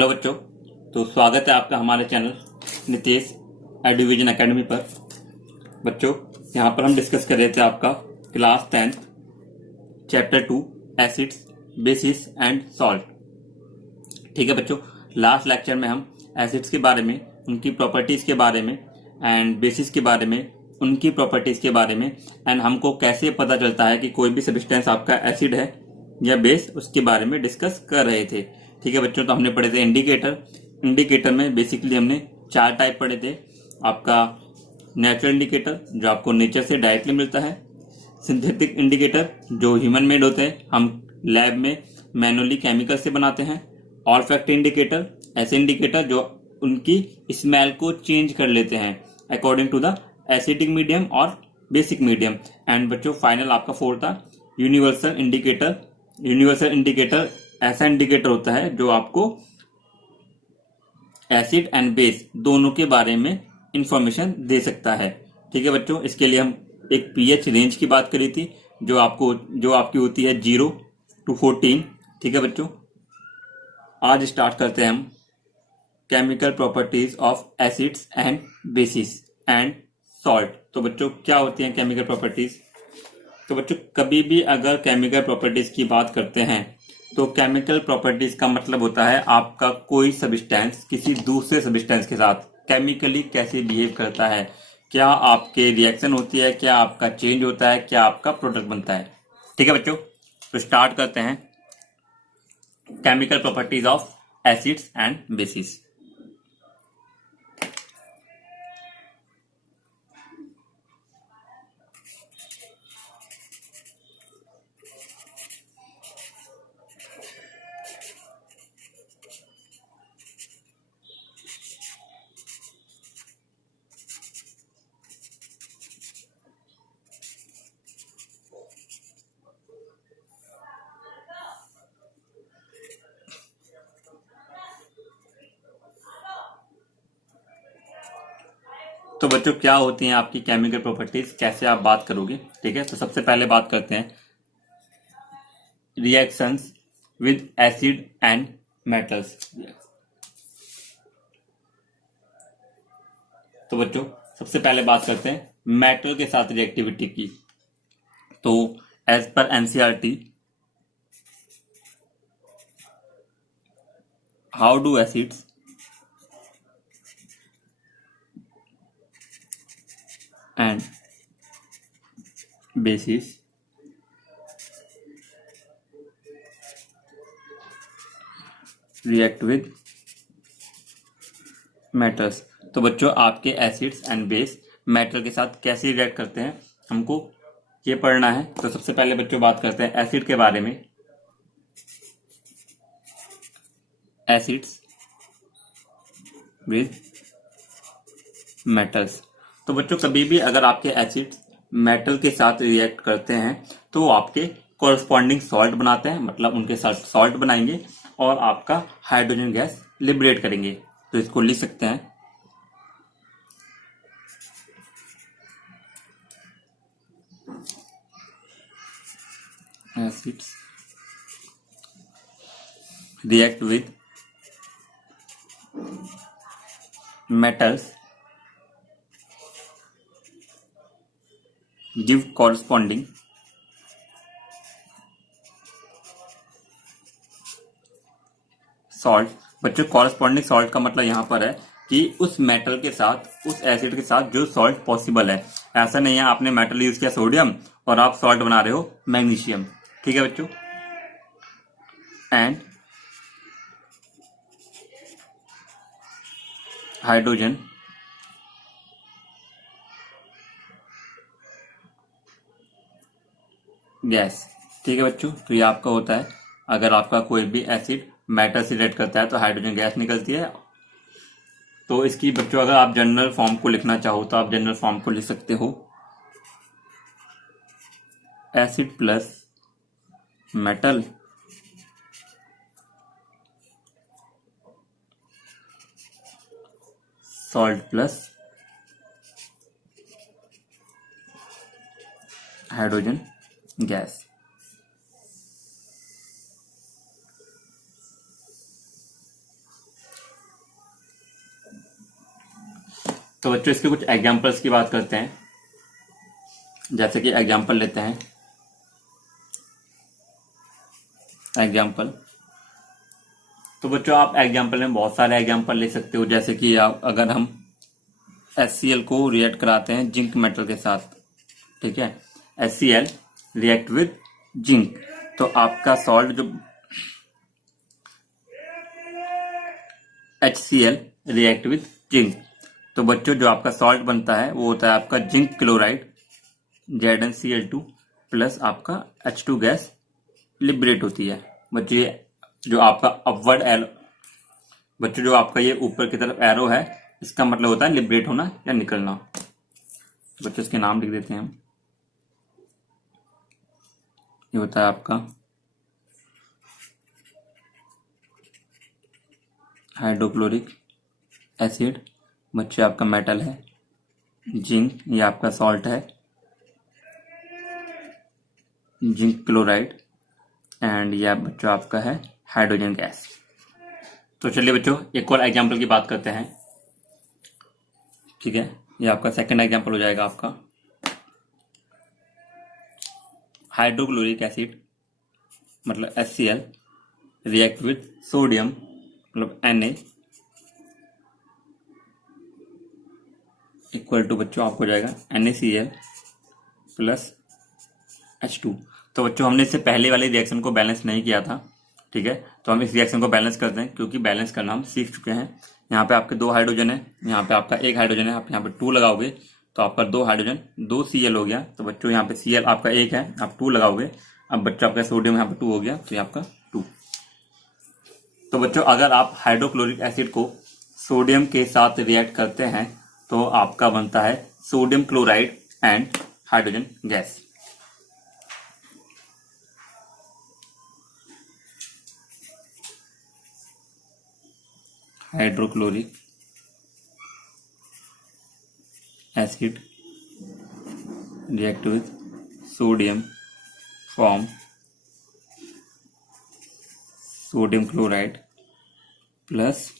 Hello बच्चों। तो स्वागत है आपका हमारे चैनल नितेश एडुविजन एकेडमी पर। बच्चों, यहाँ पर हम डिस्कस कर रहे थे आपका class 10th chapter 2 acids, basis and salt. ठीक है बच्चों, लास्ट लेक्चर में हम एसिड्स के बारे में, उनकी प्रॉपर्टीज के बारे में, एंड बेसिस के बारे में, उनकी प्रॉपर्टीज के बारे में, एंड हमको कैसे पता चलता है कि कोई भी सब्सटेंस आपका एसिड है या बेस, उसके बारे में डिस्कस कर रहे थे। ठीक है बच्चों, तो हमने पढ़े थे इंडिकेटर में बेसिकली हमने 4 टाइप पढ़े थे। आपका नेचुरल इंडिकेटर जो आपको नेचर से डायरेक्टली मिलता है, सिंथेटिक इंडिकेटर जो ह्यूमन मेड होते हैं, हम लैब में मैनुअली केमिकल से बनाते हैं। ऑल्फैक्ट इंडिकेटर, ऐसे इंडिकेटर जो उनकी स्मेल को चेंज कर लेते हैं according to the acidic medium और बेसिक मीडियम। एंड बच्चों फाइनल आपका 4 था यूनिवर्सल इंडिकेटर। यूनिवर्सल इंडिकेटर ऐसा इंडिकेटर होता है जो आपको एसिड एंड बेस दोनों के बारे में इंफॉर्मेशन दे सकता है। ठीक है बच्चों, इसके लिए हम एक पीएच रेंज की बात करी थी जो आपकी होती है 0 to 14। ठीक है बच्चों, आज स्टार्ट करते हैं हम chemical properties of acids and bases and salt. तो बच्चों क्या होती हैं केमिकल प्रॉपर्टीज? तो बच्चों कभी भी अगर केमिकल प्रॉपर्टीज की बात करते हैं तो केमिकल प्रॉपर्टीज का मतलब होता है आपका कोई सब्सटेंस किसी दूसरे सब्सटेंस के साथ केमिकली कैसे बिहेव करता है, क्या आपके रिएक्शन होती है, क्या आपका चेंज होता है, क्या आपका प्रोडक्ट बनता है। ठीक है बच्चों, तो स्टार्ट करते हैं chemical properties of acids and bases. तो बच्चों क्या होती हैं आपकी केमिकल प्रॉपर्टीज, कैसे आप बात करोगे? ठीक है, तो सबसे पहले बात करते हैं reactions with acid and metals. तो बच्चों सबसे पहले बात करते हैं मेटल के साथ रिएक्टिविटी की। तो as per NCERT, how do acids and bases react with metals। तो बच्चों आपके एसिड्स एंड बेस मेटल के साथ कैसे रिएक्ट करते हैं हमको ये पढ़ना है। तो सबसे पहले बच्चों बात करते हैं एसिड के बारे में। Acids with metals. तो बच्चों कभी भी अगर आपके एसिड्स मेटल के साथ रिएक्ट करते हैं तो आपके कॉरस्पॉन्डिंग सॉल्ट बनाते हैं, मतलब उनके साथ सॉल्ट बनाएंगे और आपका हाइड्रोजन गैस लिबरेट करेंगे। तो इसको लिख सकते हैं acids react with metals give corresponding salt. बच्चों कॉरस्पॉन्डिंग सॉल्ट का मतलब यहां पर है कि उस मेटल के साथ, उस एसिड के साथ जो सॉल्ट पॉसिबल है। ऐसा नहीं है आपने मेटल यूज किया सोडियम और आप सॉल्ट बना रहे हो मैग्नीशियम। ठीक है बच्चों, एंड हाइड्रोजन गैस। ठीक है बच्चों, तो ये आपका होता है अगर आपका कोई भी एसिड मेटल से रिएक्ट करता है तो हाइड्रोजन गैस निकलती है। तो इसकी बच्चों अगर आप जनरल फॉर्म को लिखना चाहो तो आप जनरल फॉर्म को लिख सकते हो acid plus metal salt plus hydrogen gas. तो बच्चों इसके कुछ एग्जांपल्स की बात करते हैं। जैसे कि एग्जांपल लेते हैं। एग्जांपल, तो बच्चों आप एग्जांपल में बहुत सारे एग्जांपल ले सकते हो। जैसे कि आप अगर हम HCl को रिएक्ट कराते हैं जिंक मेटल के साथ, ठीक है, HCl रिएक्ट विद जिंक, तो आपका सॉल्ट जो HCl रिएक्ट विद जिंक, तो बच्चों जो आपका सॉल्ट बनता है वो होता है आपका जिंक क्लोराइड ZnCl2 प्लस आपका H2 गैस लिबरेट होती है। बच्चों ये जो आपका अपवर्ड एरो, बच्चों जो आपका ये ऊपर की तरफ एरो है, इसका मतलब होता है लिबरेट होना या निकलना। तो बच्चों इसके नाम लिख देते हैं हम। ये होता है आपका हाइड्रोक्लोरिक एसिड, बच्चे आपका मेटल है, जिंक ये आपका सॉल्ट है, जिंक क्लोराइड, एंड ये बच्चों आपका है हाइड्रोजन गैस। तो चलिए बच्चों एक और एग्जांपल की बात करते हैं, ठीक है। ये आपका सेकंड एग्जांपल हो जाएगा आपका हाइड्रोक्लोरिक एसिड मतलब HCl रिएक्ट विद सोडियम मतलब Na इक्वल टू बच्चों आपको हो जाएगा NaCl प्लस H2। तो बच्चों हमने इससे पहले वाले रिएक्शन को बैलेंस नहीं किया था, ठीक है, तो हम इस रिएक्शन को बैलेंस करते हैं क्योंकि बैलेंस करना हम सीख चुके हैं। यहाँ पे आपके 2 हाइड्रोजन है, यहाँ पे आपका 1 हाइड्रोजन है, आप यहाँ पे 2 लगाओगे तो आपका 2 हाइड्रोजन 2 Cl हो गया। तो बच्चों यहाँ पे Cl आपका 1 है, आप 2 लगाओगे, अब बच्चों आपका सोडियम यहाँ पे 2 हो गया, तो ये आपका 2। तो बच्चों अगर आप हाइड्रोक्लोरिक एसिड को सोडियम के साथ रिएक्ट करते हैं तो आपका बनता है sodium chloride and hydrogen gas. Hydrochloric acid react with sodium form sodium chloride plus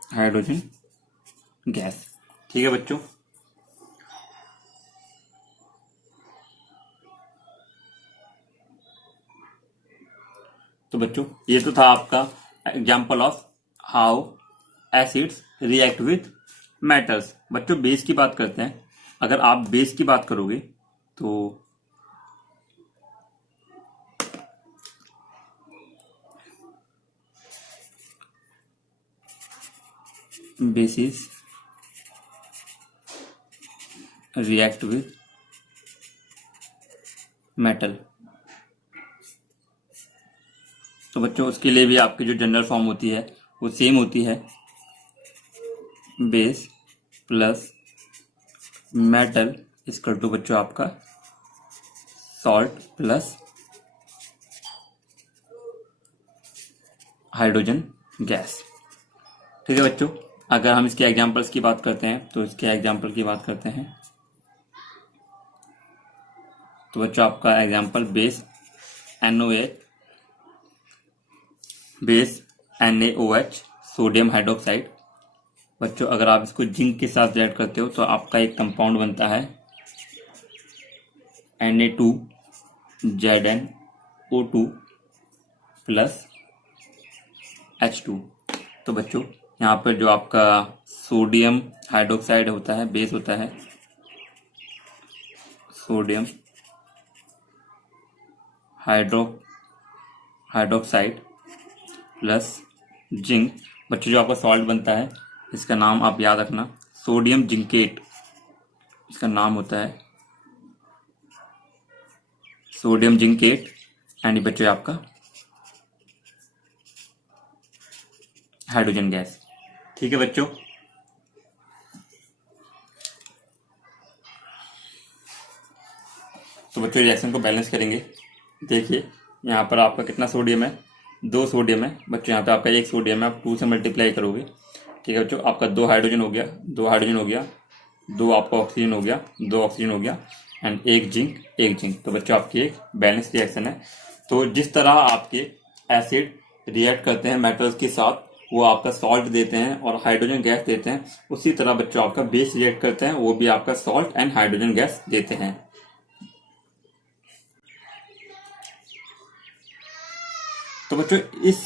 hydrogen gas, ठीक है बच्चों। तो बच्चों ये तो था आपका example of how acids react with metals. बच्चों बेस की बात करते हैं। अगर आप बेस की बात करोगे तो बेसिस रिएक्ट विथ मेटल, तो बच्चों उसके लिए भी आपकी जो जनरल फॉर्म होती है वो सेम होती है, base plus metal equal to बच्चों आपका सॉल्ट प्लस हाइड्रोजन गैस, ठीक है बच्चों। अगर हम इसके एग्जांपल्स की बात करते हैं तो इसके एग्जांपल की बात करते हैं तो बच्चों आपका example base NaOH sodium hydroxide. बच्चों अगर आप इसको जिंक के साथ रिएक्ट करते हो तो आपका एक कंपाउंड बनता है Na2ZnO2 प्लस H2। तो बच्चों यहाँ पर जो आपका सोडियम हाइड्रोक्साइड होता है, बेस होता है सोडियम हाइड्रोक्साइड प्लस जिंक। बच्चों जो आपका सॉल्ट बनता है इसका नाम आप याद रखना, सोडियम जिंकेट, इसका नाम होता है सोडियम जिंकेट, एंड बच्चों आपका हाइड्रोजन गैस, ठीक है बच्चों। तो बच्चों रिएक्शन को बैलेंस करेंगे। देखिए यहाँ पर आपका कितना सोडियम है, 2 सोडियम है बच्चों, यहाँ पे आपका 1 सोडियम है, आप 2 से मल्टीप्लाई करोगे, ठीक है बच्चों। आपका 2 हाइड्रोजन हो गया, 2 हाइड्रोजन हो गया, 2 आपका ऑक्सीजन हो गया, 2 ऑक्सीजन हो गया, एंड 1 जिंक। तो बच्चों आपकी एक बैलेंस रिएक्शन है। तो जिस तरह आपके एसिड रिएक्ट करते हैं मेटल्स के साथ वो आपका सॉल्ट देते हैं और हाइड्रोजन गैस देते हैं, उसी तरह बच्चों आपका बेस रिएक्ट करते हैं, वो भी आपका सॉल्ट एंड हाइड्रोजन गैस देते हैं। तो बच्चों इस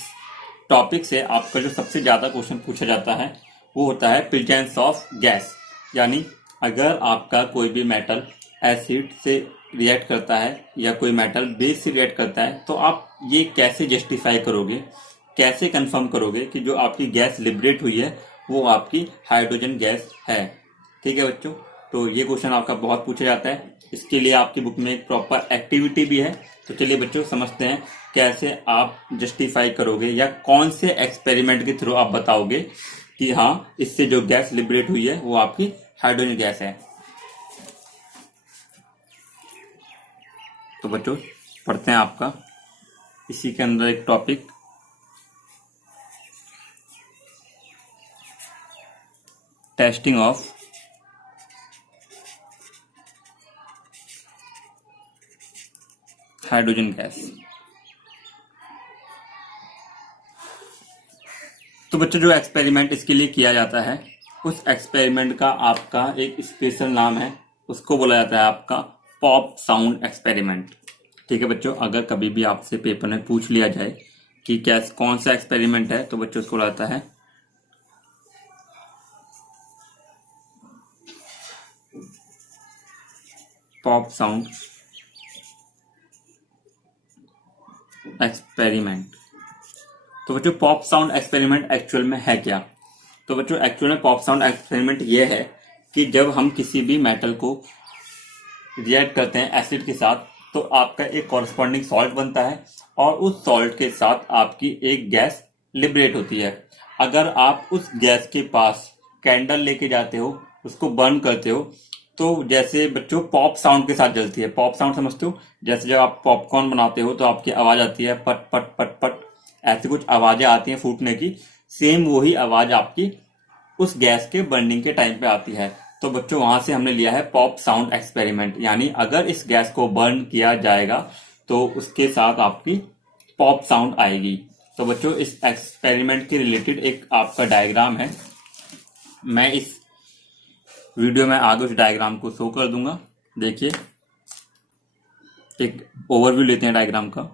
टॉपिक से आपका जो सबसे ज्यादा क्वेश्चन पूछा जाता है वो होता है प्रेजेंस ऑफ गैस, यानी अगर आपका कोई भी मेटल एसिड से रिएक्ट करता है या कोई मेटल बेस से रिएक्ट करता है, तो आप ये कैसे जस्टिफाई करोगे, कैसे कंफर्म करोगे कि जो आपकी गैस लिबरेट हुई है वो आपकी हाइड्रोजन गैस है। ठीक है बच्चों, तो ये क्वेश्चन आपका बहुत पूछा जाता है, इसके लिए आपकी बुक में एक प्रॉपर एक्टिविटी भी है। तो चलिए बच्चों समझते हैं कैसे आप जस्टिफाई करोगे या कौन से एक्सपेरिमेंट के थ्रू आप बताओगे कि हाँ इससे जो गैस लिबरेट हुई है वो आपकी हाइड्रोजन गैस है। तो बच्चों पढ़ते हैं आपका इसी के अंदर एक topic, testing of hydrogen gas. तो बच्चों जो एक्सपेरिमेंट इसके लिए किया जाता है उस एक्सपेरिमेंट का आपका एक स्पेशल नाम है, उसको बोला जाता है आपका पॉप साउंड एक्सपेरिमेंट। ठीक है बच्चों, अगर कभी भी आपसे पेपर में पूछ लिया जाए कि क्या कौन सा एक्सपेरिमेंट है तो बच्चों उसको बोला जाता है पॉप साउंड एक्सपेरिमेंट। तो बच्चों पॉप साउंड एक्सपेरिमेंट एक्चुअल में है क्या? तो बच्चों एक्चुअल में पॉप साउंड एक्सपेरिमेंट ये है कि जब हम किसी भी मेटल को रिएक्ट करते हैं एसिड के साथ तो आपका एक कॉरस्पॉन्डिंग सॉल्ट बनता है और उस सॉल्ट के साथ आपकी एक गैस लिबरेट होती है। अगर आप उस गैस के पास कैंडल लेके जाते हो, उसको बर्न करते हो, तो जैसे बच्चों पॉप साउंड के साथ जलती है। पॉप साउंड समझते हो? जैसे जब आप पॉपकॉर्न बनाते हो तो आपकी आवाज आती है पट पट पट पट, ऐसी कुछ आवाजें आती हैं फूटने की, सेम वही आवाज आपकी उस गैस के बर्निंग के टाइम पे आती है। तो बच्चों वहां से हमने लिया है पॉप साउंड एक्सपेरिमेंट, यानी अगर इस गैस को बर्न किया जाएगा तो उसके साथ आपकी पॉप साउंड आएगी। तो बच्चों इस एक्सपेरिमेंट के रिलेटेड एक आपका डायग्राम है, मैं इस वीडियो में आगे उस डायग्राम को शो कर दूंगा। देखिए एक ओवरव्यू लेते हैं डायग्राम का।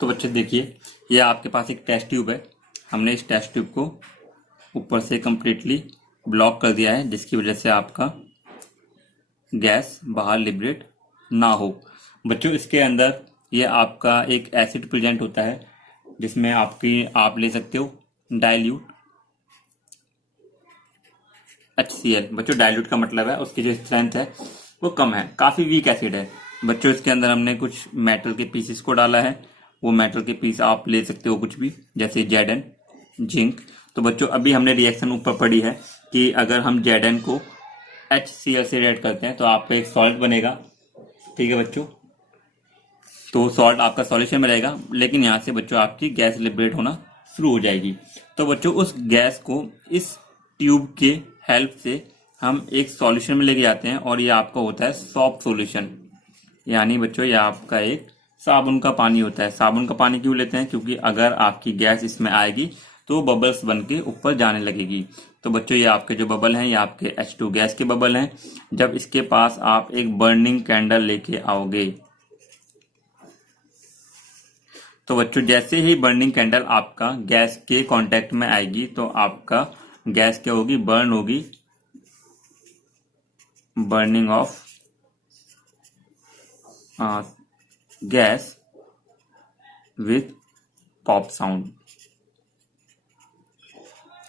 तो बच्चे देखिए ये आपके पास एक टेस्ट ट्यूब है, हमने इस टेस्ट ट्यूब को ऊपर से कंप्लीटली ब्लॉक कर दिया है जिसकी वजह से आपका गैस बाहर लिबरेट ना हो। बच्चों इसके अंदर ये आपका एक एसिड प्रेजेंट होता है जिसमें आप ले सकते हो डाइल्यूट HCl। बच्चों डाइल्यूट का मतलब है उसकी जो स्ट्रेंथ है वो कम है, काफी वीक एसिड है। बच्चों इसके अंदर हमने कुछ मेटल के पीसेस को डाला है, वो मेटल के पीस आप ले सकते हो कुछ भी, जैसे Zn जिंक। तो बच्चों अभी हमने रिएक्शन ऊपर पढ़ी है कि अगर हम Zn को HCl से रिएक्ट करते हैं तो आपका एक सॉल्ट बनेगा। ठीक है बच्चों, तो सॉल्ट आपका सॉल्यूशन में रहेगा, लेकिन यहाँ से बच्चों आपकी गैस लिबरेट होना शुरू हो जाएगी। तो बच्चों उस गैस को इस ट्यूब के हेल्प से हम एक सॉल्यूशन में लेके आते हैं और ये आपका होता है सॉफ्ट सॉल्यूशन। यानी बच्चों ये आपका एक साबुन का पानी होता है। साबुन का पानी क्यों लेते हैं? क्योंकि अगर आपकी गैस इसमें आएगी तो बबल्स बन के ऊपर जाने लगेगी। तो बच्चों ये आपके जो बबल हैं ये आपके H2 गैस के बबल हैं। जब इसके पास आप एक बर्निंग कैंडल लेके आओगे, तो बच्चों जैसे ही बर्निंग कैंडल आपका गैस के कांटेक्ट में आएगी तो आपका गैस क्या होगी? बर्न होगी। Burning of gas with pop sound.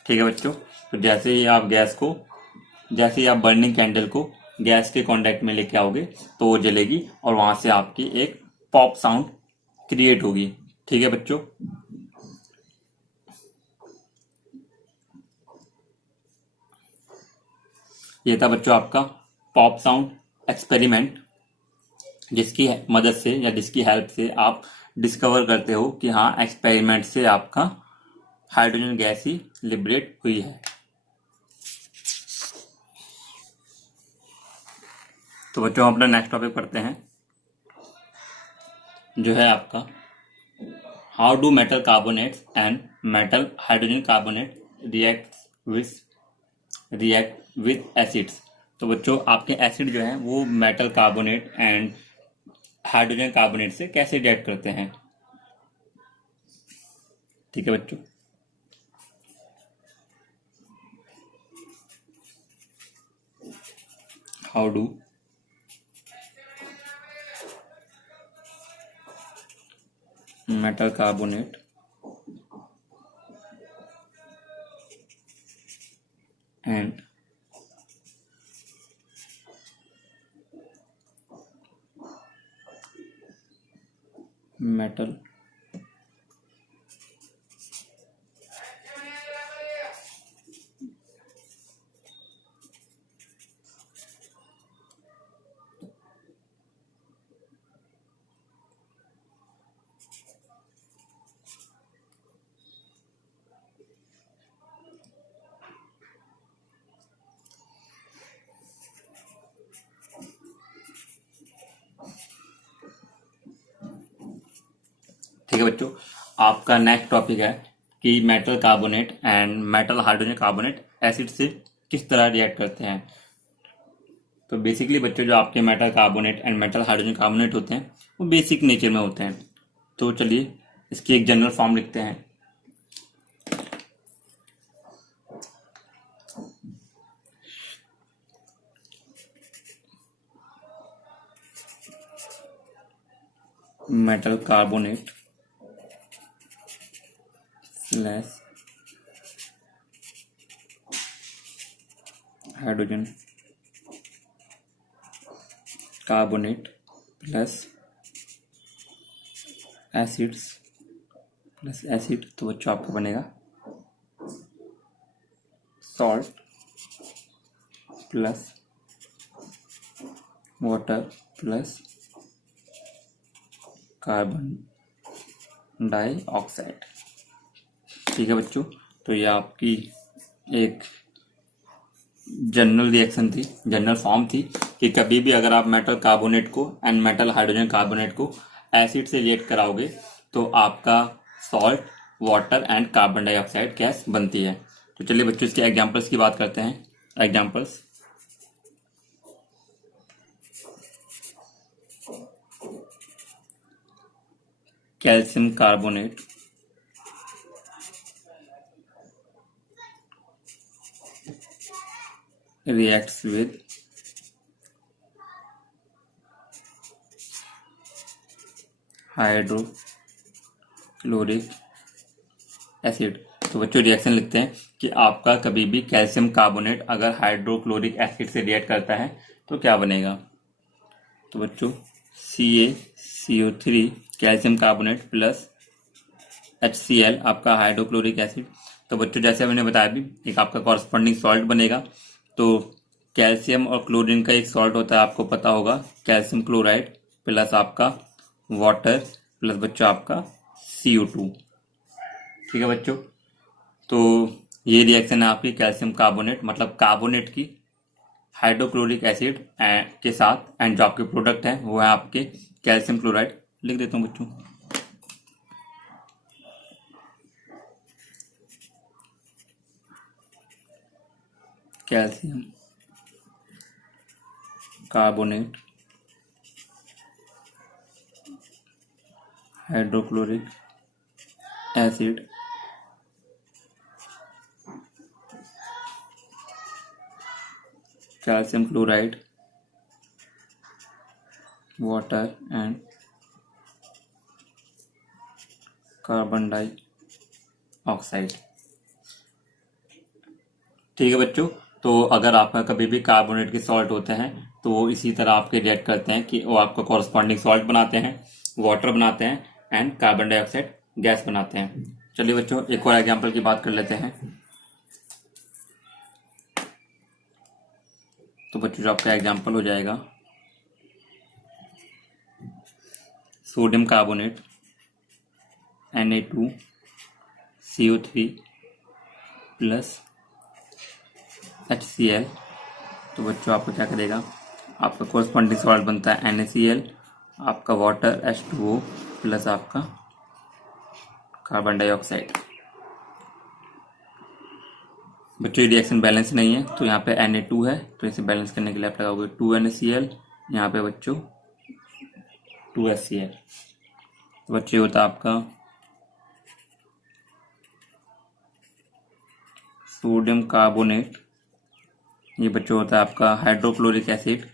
ठीक है बच्चों, तो जैसे ही आप बर्निंग कैंडल को गैस के कांटेक्ट में लेके आओगे तो वो जलेगी और वहां से आपकी एक पॉप साउंड क्रिएट होगी। ठीक है बच्चों, ये था बच्चों आपका पॉप साउंड एक्सपेरिमेंट, जिसकी मदद से या जिसकी हेल्प से आप डिस्कवर करते हो कि हाँ, एक्सपेरिमेंट से आपका हाइड्रोजन गैस ही लिबरेट हुई है। तो बच्चों अपना नेक्स्ट टॉपिक पढ़ते हैं, जो है आपका how do metal carbonates and metal hydrogen carbonate react with acids. तो बच्चों आपके एसिड जो है वो metal carbonate and hydrogen carbonate से कैसे रिएक्ट करते हैं। ठीक है बच्चों, how do metal carbonate and metal ठीक है बच्चों, आपका नेक्स्ट टॉपिक है कि metal carbonate and metal hydrogen carbonate acid से किस तरह रिएक्ट करते हैं। तो बेसिकली बच्चों जो आपके metal carbonate and metal hydrogen carbonate होते हैं वो बेसिक नेचर में होते हैं। तो चलिए इसकी एक जनरल फॉर्म लिखते हैं। Metal carbonate / hydrogen carbonate plus acids plus acid. तो बच्चों आपका बनेगा salt plus water plus carbon dioxide. ठीक है बच्चों, तो ये आपकी एक जनरल रिएक्शन थी, जनरल फॉर्म थी कि कभी भी अगर आप मेटल कार्बोनेट को एंड मेटल हाइड्रोजन कार्बोनेट को एसिड से रिएक्ट कराओगे तो आपका salt, water and carbon dioxide gas बनती है। तो चलिए बच्चों इसके एग्जांपल्स की बात करते हैं। Examples, calcium carbonate reacts with hydrochloric acid. तो बच्चों रिएक्शन लिखते हैं कि आपका कभी भी कैल्शियम कार्बोनेट अगर हाइड्रोक्लोरिक एसिड से रिएक्ट करता है तो क्या बनेगा। तो बच्चों CaCO3 calcium carbonate plus HCl आपका हाइड्रोक्लोरिक एसिड। तो बच्चों जैसे मैंने बताया भी एक आपका कॉरस्पॉन्डिंग सॉल्ट बनेगा। तो कैल्शियम और क्लोरीन का एक सॉल्ट होता है, आपको पता होगा, कैल्शियम क्लोराइड प्लस आपका वाटर प्लस बच्चों आपका CO2। ठीक है बच्चों, तो ये रिएक्शन है आपकी कैल्शियम कार्बोनेट मतलब कार्बोनेट की हाइड्रोक्लोरिक एसिड के साथ, एंड जो आपके प्रोडक्ट है वो है आपके कैल्शियम क्लोराइड। लिख देता हूं बच्चों, calcium carbonate hydrochloric acid calcium chloride water and carbon dioxide. ठीक है बच्चों, तो अगर आपका कभी भी कार्बोनेट के सॉल्ट होते हैं तो वो इसी तरह आपके रिएक्ट करते हैं कि वो आपका कॉरस्पॉन्डिंग सॉल्ट बनाते हैं, वाटर बनाते हैं एंड कार्बन डाइऑक्साइड गैस बनाते हैं। चलिए बच्चों, एक और एग्जांपल की बात कर लेते हैं। तो बच्चों जो आपका एग्जांपल हो जाएगा sodium carbonate Na2CO3 plus HCl। तो बच्चों आपको क्या करेगा, आपका कोरस्पॉन्डिंग सॉल्ट बनता है NaCl, आपका वाटर H2O प्लस आपका कार्बन डाइऑक्साइड। बच्चों ये रिएक्शन बैलेंस नहीं है, तो यहाँ पे Na2 है, तो इसे बैलेंस करने के लिए आप लगाओगे 2NaCl, यहाँ पे बच्चों 2HCl। तो बच्चों ये होता है आपका सोडियम कार्बोनेट, ये बच्चों होता है आपका हाइड्रोक्लोरिक एसिड,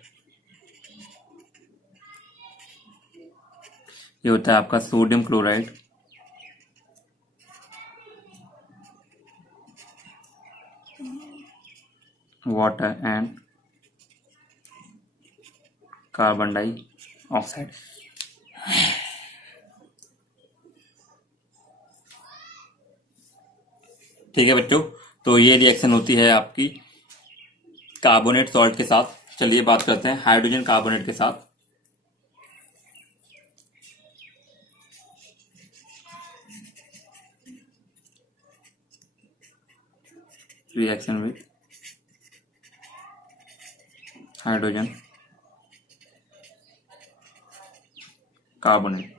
ये होता है आपका sodium chloride, water and carbon dioxide. ठीक है बच्चों, तो ये रिएक्शन होती है आपकी कार्बोनेट सॉल्ट के साथ। चलिए बात करते हैं हाइड्रोजन कार्बोनेट के साथ। Reaction with hydrogen carbonate.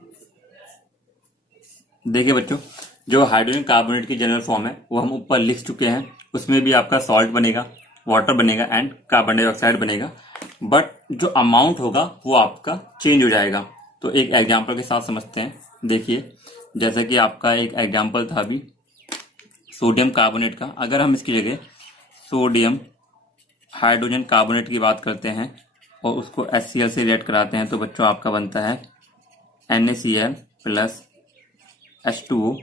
देखिए बच्चों, जो हाइड्रोजन कार्बोनेट की जनरल फॉर्म है वो हम ऊपर लिख चुके हैं, उसमें भी आपका सॉल्ट बनेगा, वाटर बनेगा एंड कार्बन डाइऑक्साइड बनेगा, बट जो अमाउंट होगा वो आपका चेंज हो जाएगा। तो एक एग्जांपल के साथ समझते हैं। देखिए, जैसा कि आपका एक एग्जांपल था अभी सोडियम कार्बोनेट का, अगर हम इसकी जगह सोडियम हाइड्रोजन कार्बोनेट की बात करते हैं और उसको HCl से रिएक्ट कराते हैं, तो बच्चों आपका बनता है NaCl प्लस H2O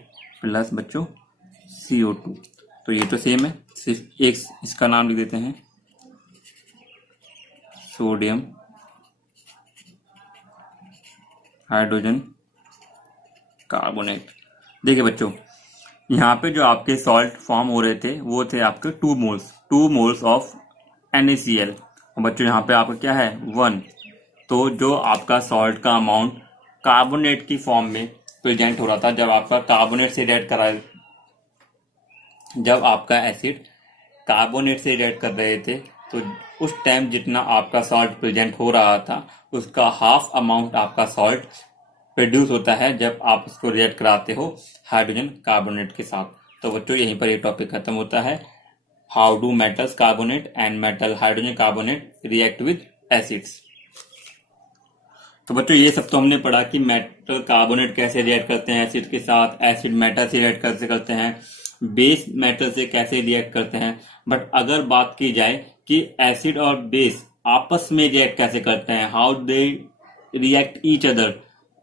प्लस बच्चों CO2। तो ये तो सेम है, सिर्फ एक इसका नाम लिख देते हैं सोडियम हाइड्रोजन कार्बोनेट। देखिए बच्चों, यहाँ पे जो आपके सॉल्ट फॉर्म हो रहे थे वो थे आपके 2 मोल्स ऑफ NaCl, और बच्चों यहाँ पे आपका क्या है 1। तो जो आपका सॉल्ट का अमाउंट कार्बोनेट की फॉर्म में प्रेजेंट हो रहा था, जब आपका कार्बोनेट से रिएक्ट करा, जब आपका एसिड कार्बोनेट से रिएक्ट कर रहे थे, तो उस टाइम जितना आपका सॉल्ट प्रेजेंट हो रहा था उसका हाफ अमाउंट आपका सॉल्ट प्रोड्यूस होता है जब आप उसको रिएक्ट कराते हो हाइड्रोजन कार्बोनेट के साथ। तो बच्चों यहीं पर ये टॉपिक खत्म होता है। How do metals carbonate and metal hydrogen carbonate react with acids. तो बच्चों ये सब तो हमने पढ़ा कि मेटल कार्बोनेट कैसे रिएक्ट करते हैं एसिड के साथ, एसिड मेटल से रिएक्ट कैसे करते हैं, बेस मेटल से कैसे रिएक्ट करते हैं। बट अगर बात की जाए कि एसिड और बेस आपस में रिएक्ट कैसे करते हैं, how they react each other,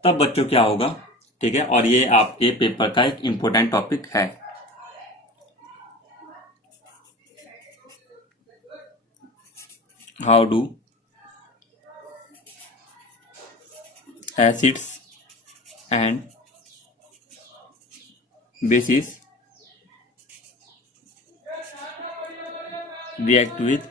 तब बच्चों क्या होगा। ठीक है, और ये आपके पेपर का एक इंपॉर्टेंट टॉपिक है। How do acids and bases react with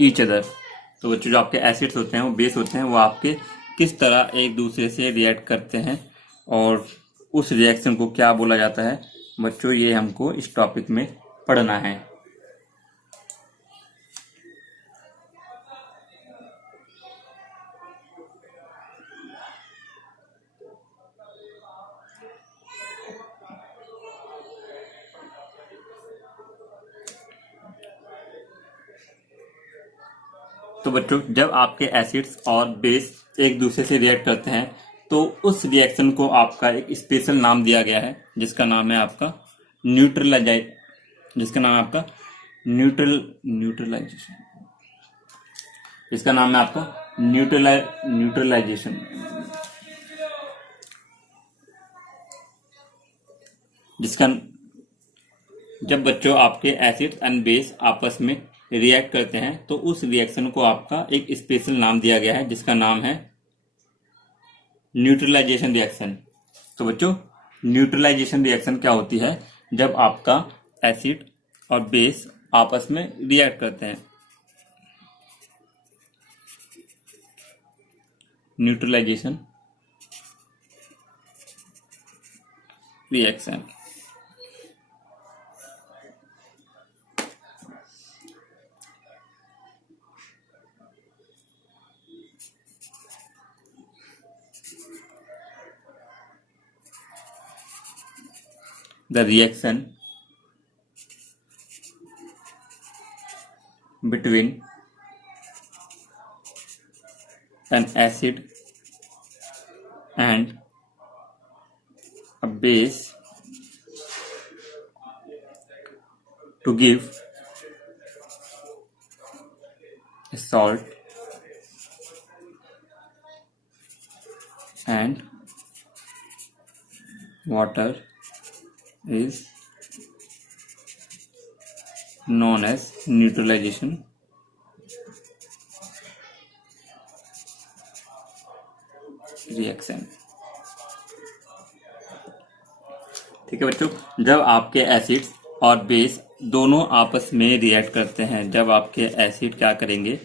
each other. तो बच्चों जो आपके एसिड्स होते हैं, वो बेस होते हैं, वो आपके किस तरह एक दूसरे से रिएक्ट करते हैं और उस रिएक्शन को क्या बोला जाता है बच्चों, ये हमको इस टॉपिक में पढ़ना है। तो बच्चों जब आपके एसिड्स और बेस एक दूसरे से रिएक्ट करते हैं तो उस रिएक्शन को आपका एक स्पेशल नाम दिया गया है, जिसका नाम है आपका न्यूट्रलाइज जिसका नाम है आपका न्यूट्रलाइजेशन जिसका नाम है आपका न्यूट्रलाइजेशन। जिसका जब बच्चों आपके एसिड एंड बेस आपस में रिएक्ट करते हैं तो उस रिएक्शन को आपका एक स्पेशल नाम दिया गया है, जिसका नाम है न्यूट्रलाइजेशन रिएक्शन। तो बच्चों न्यूट्रलाइजेशन रिएक्शन क्या होती है? जब आपका एसिड और बेस आपस में रिएक्ट करते हैं। Neutralisation reaction. The reaction between an acid and a base to give a salt and water is known as neutralization reaction. ठीक है बच्चों, जब आपके एसिड्स और बेस दोनों आपस में रिएक्ट करते हैं, जब आपके एसिड क्या करेंगे,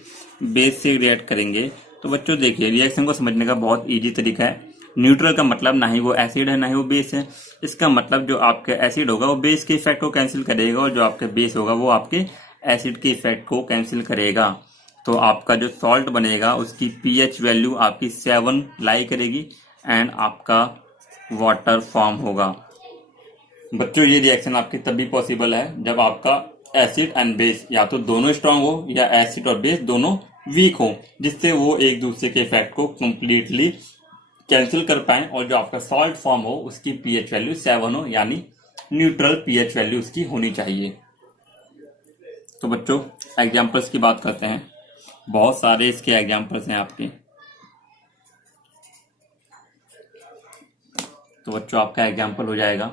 बेस से रिएक्ट करेंगे, तो बच्चों देखिए रिएक्शन को समझने का बहुत इजी तरीका है। न्यूट्रल का मतलब ना ही वो एसिड है ना ही वो बेस है। इसका मतलब जो आपका एसिड होगा वो बेस के इफेक्ट को कैंसिल करेगा और जो आपका बेस होगा वो आपके एसिड के इफेक्ट को कैंसिल करेगा। तो आपका जो सॉल्ट बनेगा उसकी पीएच वैल्यू आपकी 7 लाई करेगी एंड आपका वाटर फॉर्म होगा। बच्चों ये रिएक्शन आपकी तभी पॉसिबल है जब आपका एसिड एंड बेस या तो दोनों स्ट्रांग हो या एसिड और बेस दोनों वीक हो, जिससे वो एक दूसरे के इफेक्ट को कंप्लीटली कैंसिल कर पाए और जो आपका सॉल्ट फॉर्म हो उसकी पीएच वैल्यू 7 हो, यानी न्यूट्रल पीएच वैल्यू उसकी होनी चाहिए। तो बच्चों एग्जांपल्स की बात करते हैं। बहुत सारे इसके एग्जांपल्स हैं आपके। तो बच्चों आपका एग्जांपल हो जाएगा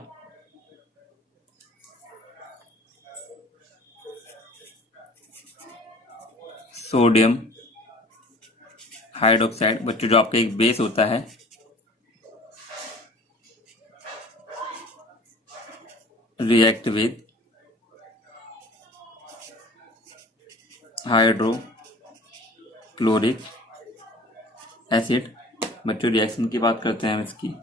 सोडियम हाइड्रोक्साइड। बच्चों जो आपका एक बेस होता है, रिएक्ट विद हाइड्रोक्लोरिक एसिड। बच्चों रिएक्शन की बात करते हैं हम इसकी।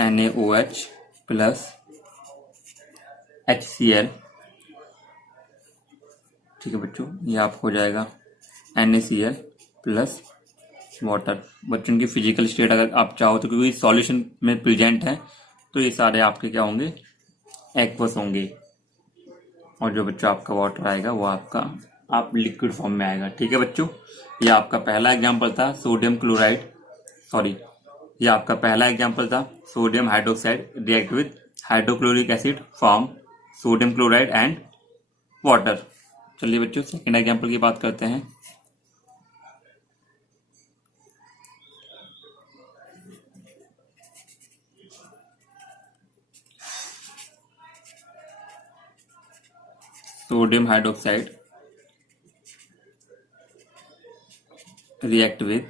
NaOH plus HCl। ठीक है बच्चों, ये आपको हो जाएगा NaCl प्लस वाटर। बच्चों की फिजिकल स्टेट अगर आप चाहो तो क्योंकि सॉल्यूशन में प्रेजेंट है तो ये सारे आपके क्या होंगे, एक्वस होंगे। और जो बच्चों आपका वाटर आएगा वो आपका आप लिक्विड फॉर्म में आएगा। ठीक है बच्चों, ये आपका पहला एग्जांपल था सोडियम क्लोराइड, सॉरी ये आपका पहला एग्जांपल था sodium hydroxide react with hydrochloric acid form sodium chloride and water. चलिए बच्चों सेकेंड एग्जांपल की बात करते हैं। Sodium hydroxide react with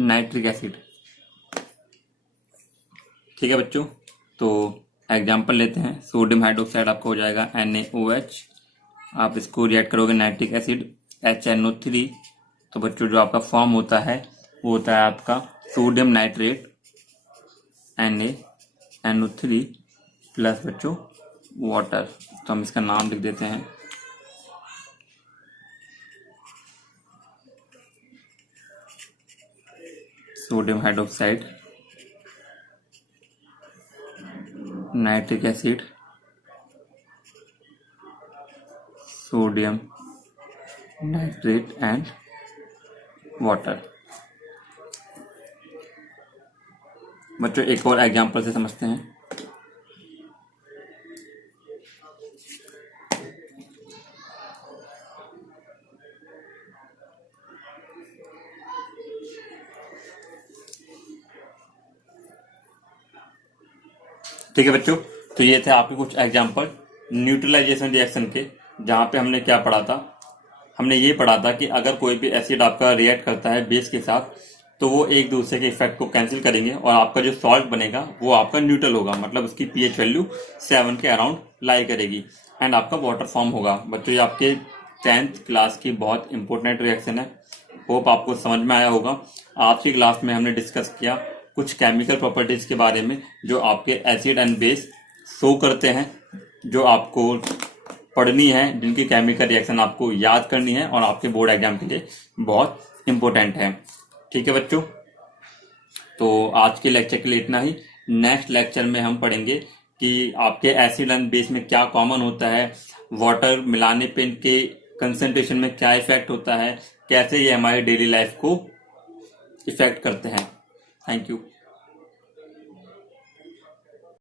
nitric acid. ठीक है बच्चों, तो एग्जाम्पल लेते हैं। सोडियम हाइड्रोक्साइड आपका हो जाएगा NaOH, आप इसको रिएक्ट करोगे नाइट्रिक एसिड HNO3, तो बच्चों जो आपका फॉर्म होता है वो होता है आपका सोडियम नाइट्रेट NaNO3 प्लस बच्चों वाटर। तो हम इसका नाम लिख देते हैं sodium hydroxide nitric acid sodium nitrate and water. बच्चों एक और एग्जांपल से समझते हैं। ठीक है बच्चों, तो ये थे आपके कुछ एग्जांपल न्यूट्रलाइजेशन रिएक्शन के, जहां पे हमने क्या पढ़ा था। हमने ये पढ़ा था कि अगर कोई भी एसिड आपका रिएक्ट करता है बेस के साथ, तो वो एक दूसरे के इफेक्ट को कैंसिल करेंगे और आपका जो सॉल्ट बनेगा वो आपका न्यूट्रल होगा, मतलब उसकी पीएच वैल्यू 7 के अराउंड लाई करेगी एंड आपका वाटर फॉर्म होगा। बच्चों ये आपके 10th क्लास की बहुत इंपॉर्टेंट रिएक्शन है। होप आपको समझ में आया होगा। आज की क्लास में हमने डिस्कस किया कुछ केमिकल प्रॉपर्टीज के बारे में जो आपके एसिड एंड बेस शो करते हैं, जो आपको पढ़नी है, जिनकी केमिकल रिएक्शन आपको याद करनी है और आपके बोर्ड एग्जाम के लिए बहुत इंपॉर्टेंट है। ठीक है बच्चों, तो आज के लेक्चर के लिए इतना ही। नेक्स्ट लेक्चर में हम पढ़ेंगे कि आपके एसिड एंड बेस में क्या कॉमन होता है, वाटर मिलाने पे इनके कंसंट्रेशन में क्या इफेक्ट होता है, कैसे ये हमारे डेली लाइफ को इफेक्ट करते हैं। Thank you.